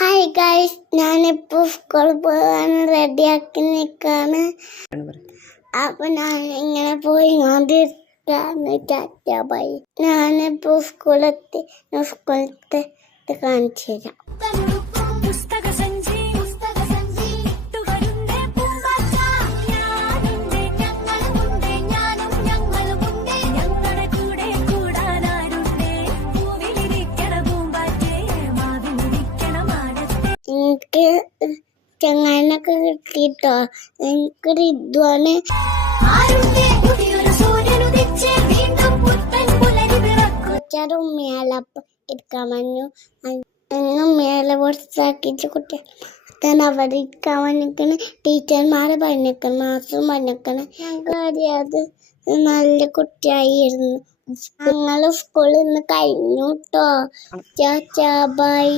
Hi guys, ഞാനിപ്പോൾ സ്കൂളിൽ പോകാൻ റെഡിയാക്കി നിൽക്കാണ്. അപ്പൊ ഞാൻ ഇങ്ങനെ പോയി കൊണ്ടിരിക്കാണ്. Tata bye. ഞാനിപ്പോൾ സ്കൂളിലത്തെ കാണിച്ചു തരാം. എനിക്ക് ചങ്ങാനൊക്കെ കിട്ടിട്ടോ. എനിക്കൊരു ഇതുമാണ്. മേലപ്പം ഇരിക്കാൻ പറഞ്ഞു. മേലെ പുറത്താക്കിച്ച് കുട്ടികൾ അവിടെ ഇരിക്കാൻ പറഞ്ഞിരിക്കണ്. ടീച്ചർമാരെ പറഞ്ഞിരിക്കണം, മാസ്റ്റർ പറഞ്ഞിരിക്കണം. ഞങ്ങൾക്ക് അറിയാതെ നല്ല കുട്ടിയായിരുന്നു. ഞങ്ങൾ സ്കൂളിൽ നിന്ന് കഴിഞ്ഞു കേട്ടോ. ചാച്ചാ ബൈ.